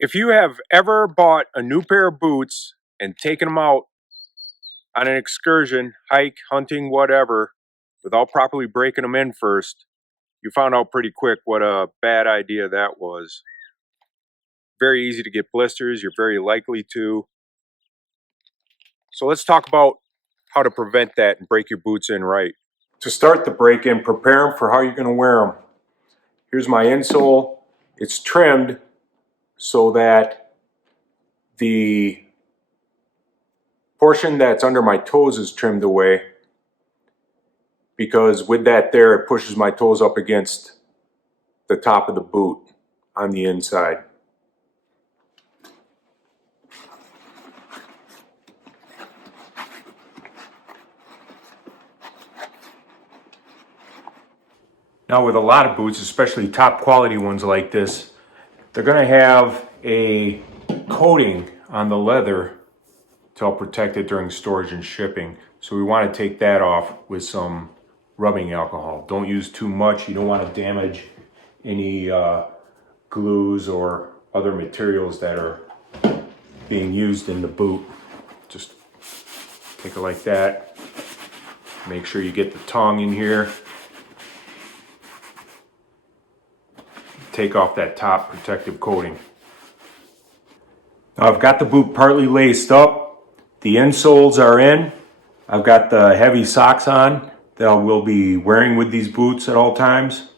If you have ever bought a new pair of boots and taken them out on an excursion, hike, hunting, whatever, without properly breaking them in first, you found out pretty quick what a bad idea that was. Very easy to get blisters, you're very likely to. So let's talk about how to prevent that and break your boots in right. To start the break-in, prepare them for how you're going to wear them. Here's my insole. It's trimmed so that the portion that's under my toes is trimmed away, because with that there, it pushes my toes up against the top of the boot on the inside. Now with a lot of boots, especially top quality ones like this, they're going to have a coating on the leather to help protect it during storage and shipping. So we want to take that off with some rubbing alcohol. Don't use too much. You don't want to damage any glues or other materials that are being used in the boot. Just take it like that. Make sure you get the tongue in here. Take off that top protective coating. Now I've got the boot partly laced up. The insoles are in. I've got the heavy socks on that I will be wearing with these boots at all times.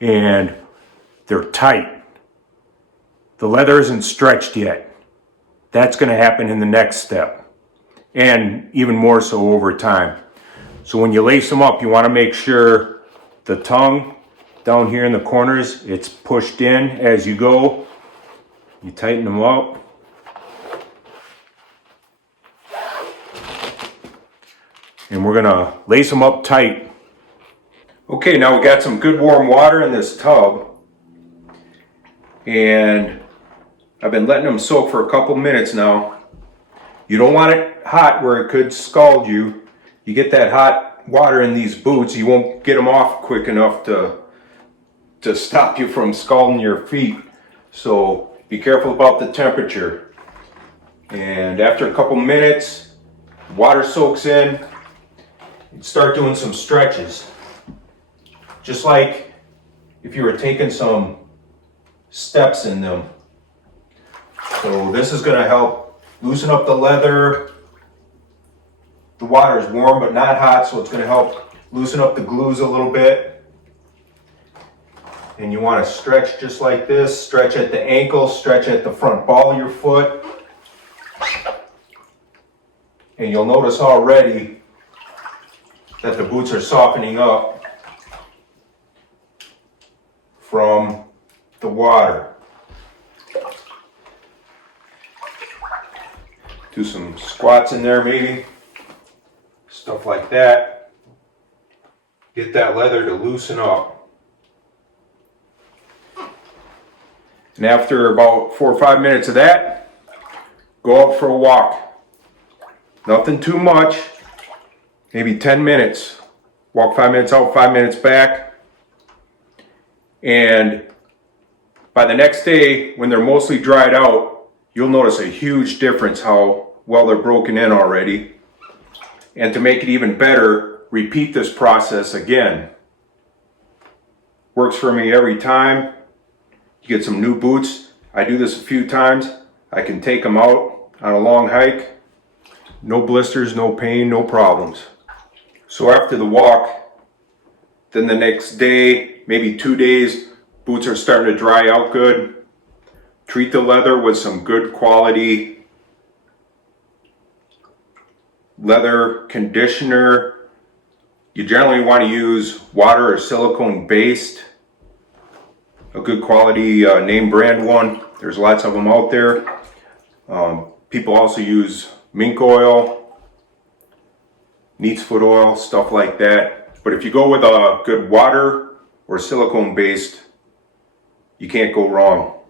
And they're tight. The leather isn't stretched yet. That's going to happen in the next step. And even more so over time. So when you lace them up, you want to make sure the tongue down here in the corners, it's pushed in as you go. You tighten them up. And we're gonna lace them up tight. Okay, now we got some good warm water in this tub. And I've been letting them soak for a couple minutes now. You don't want it hot where it could scald you. You get that hot water in these boots, you won't get them off quick enough to stop you from scalding your feet. So be careful about the temperature. And after a couple minutes, water soaks in, and start doing some stretches. Just like if you were taking some steps in them. So this is going to help loosen up the leather. The water is warm but not hot, so it's going to help loosen up the glues a little bit. And you want to stretch just like this. Stretch at the ankle, stretch at the front ball of your foot. And you'll notice already that the boots are softening up from the water. Do some squats in there maybe. Stuff like that. Get that leather to loosen up. And after about 4 or 5 minutes of that, go out for a walk. Nothing too much, maybe 10 minutes. Walk 5 minutes out, 5 minutes back. And by the next day, when they're mostly dried out, you'll notice a huge difference how well they're broken in already. And to make it even better, repeat this process again. Works for me every time. You get some new boots. I do this a few times. I can take them out on a long hike. No blisters, no pain, no problems. So after the walk, then the next day, maybe 2 days, boots are starting to dry out good. Treat the leather with some good quality leather conditioner. You generally want to use water or silicone based. A good quality name brand one. There's lots of them out there. People also use mink oil, neat's foot oil, stuff like that. But if you go with a good water or silicone based, you can't go wrong.